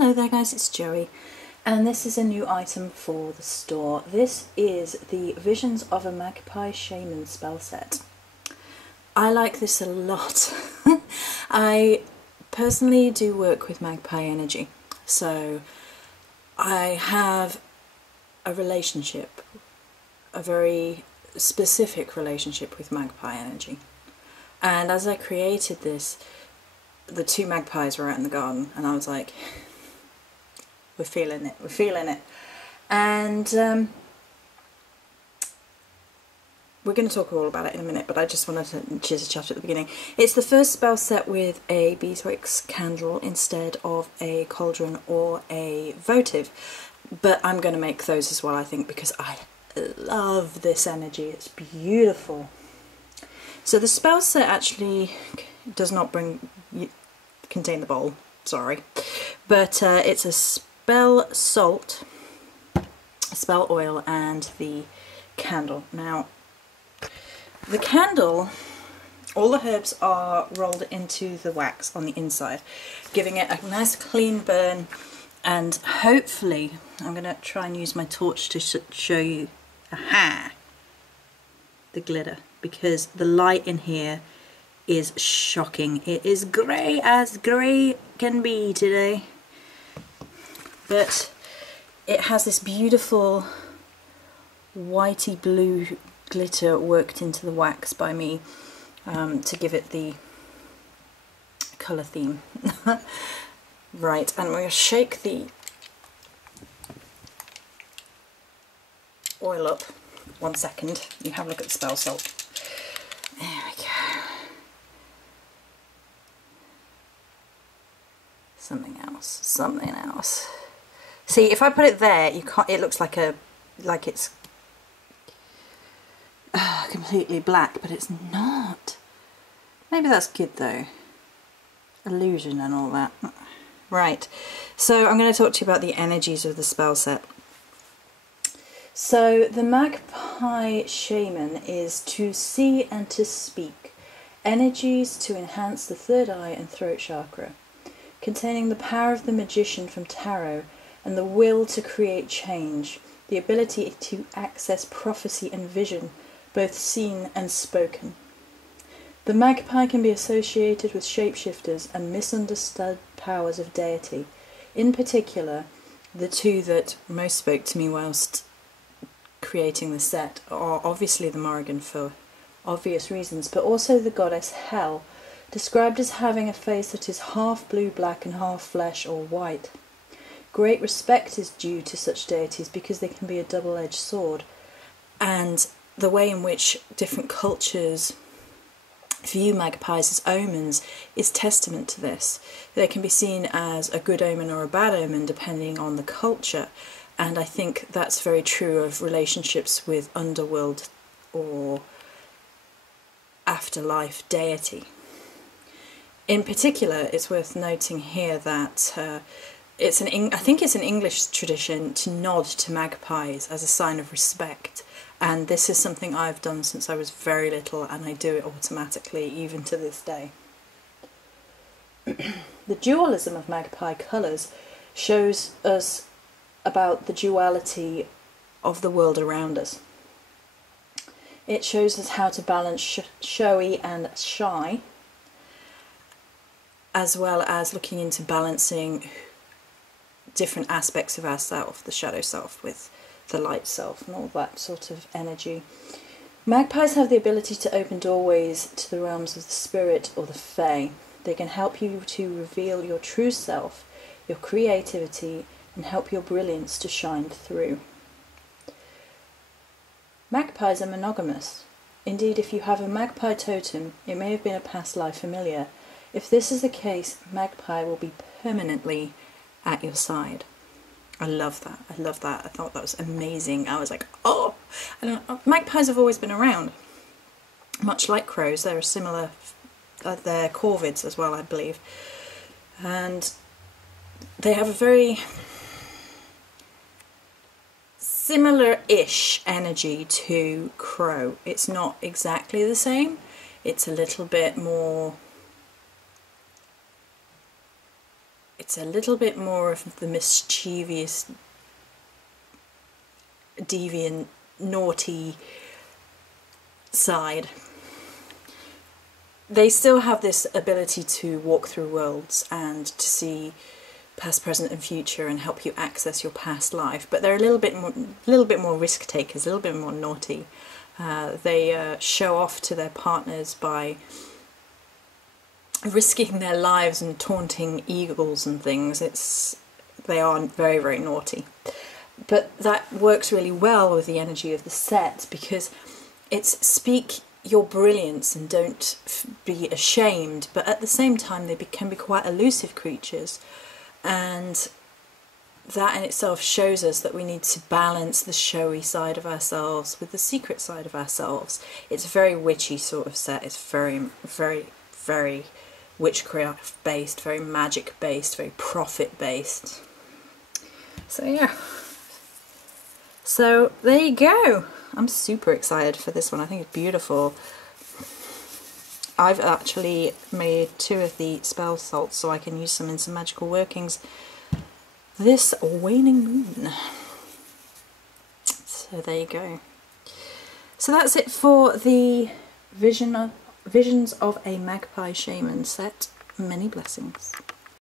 Hello there guys, it's Joey, and this is a new item for the store. This is the Visions of a Magpie Shaman spell set. I like this a lot. I personally do work with Magpie energy, so I have a relationship, a very specific relationship with Magpie energy. And as I created this, the two magpies were out in the garden, and I was like, we're feeling it, we're feeling it. And we're going to talk all about it in a minute, but I just wanted to chitter-chat at the beginning. It's the first spell set with a beeswax candle instead of a cauldron or a votive, but I'm going to make those as well, I think, because I love this energy. It's beautiful. So the spell set actually does not contain the bowl, sorry, but it's a spell salt, a spell oil, and the candle. Now, the candle, all the herbs are rolled into the wax on the inside, giving it a nice clean burn, and hopefully, I'm going to try and use my torch to show you, aha, the glitter, because the light in here is shocking. It is grey as grey can be today, but it has this beautiful whitey blue glitter worked into the wax by me to give it the colour theme. Right, and we're going to shake the oil up. 1 second, you have a look at the spell salt. There we go. Something else, something else. See, if I put it there, you can't. It looks like it's completely black, but it's not. Maybe that's good though. Illusion and all that. Right. So I'm going to talk to you about the energies of the spell set. So the Magpie Shaman is to see and to speak, energies to enhance the third eye and throat chakra, containing the power of the magician from tarot and the will to create change, the ability to access prophecy and vision, both seen and spoken. The magpie can be associated with shapeshifters and misunderstood powers of deity. In particular, the two that most spoke to me whilst creating the set are obviously the Morrigan for obvious reasons, but also the goddess Hel, described as having a face that is half blue-black and half flesh or white. Great respect is due to such deities because they can be a double-edged sword, and the way in which different cultures view magpies as omens is testament to this. They can be seen as a good omen or a bad omen depending on the culture, and I think that's very true of relationships with underworld or afterlife deity. In particular, it's worth noting here that I think it's an English tradition to nod to magpies as a sign of respect, and this is something I've done since I was very little, and I do it automatically even to this day. The dualism of magpie colours shows us about the duality of the world around us. It shows us how to balance showy and shy, as well as looking into balancing different aspects of ourself, the shadow self with the light self and all that sort of energy. Magpies have the ability to open doorways to the realms of the spirit or the fae. They can help you to reveal your true self, your creativity, and help your brilliance to shine through. Magpies are monogamous. Indeed, if you have a magpie totem, it may have been a past life familiar. If this is the case, magpie will be permanently at your side. I love that. I love that. I thought that was amazing. I was like, oh! Magpies have always been around. Much like crows, they're similar. They're corvids as well, I believe. And they have a very similar-ish energy to crow. It's not exactly the same. It's a little bit more it's a little bit more of the mischievous, deviant, naughty side. They still have this ability to walk through worlds and to see past, present and future and help you access your past life, but they're a little bit more risk takers, a little bit more naughty. They show off to their partners by risking their lives and taunting eagles and things. They are very, very naughty. But that works really well with the energy of the set, because it's speak your brilliance and don't be ashamed, but at the same time they can be quite elusive creatures, and that in itself shows us that we need to balance the showy side of ourselves with the secret side of ourselves. It's a very witchy sort of set. It's very, very, very witchcraft based, very magic based, very prophet based. So yeah. So there you go. I'm super excited for this one. I think it's beautiful. I've actually made 2 of the spell salts so I can use them in some magical workings this waning moon. So there you go. So that's it for the Visions of a Magpie Shaman set. Many blessings.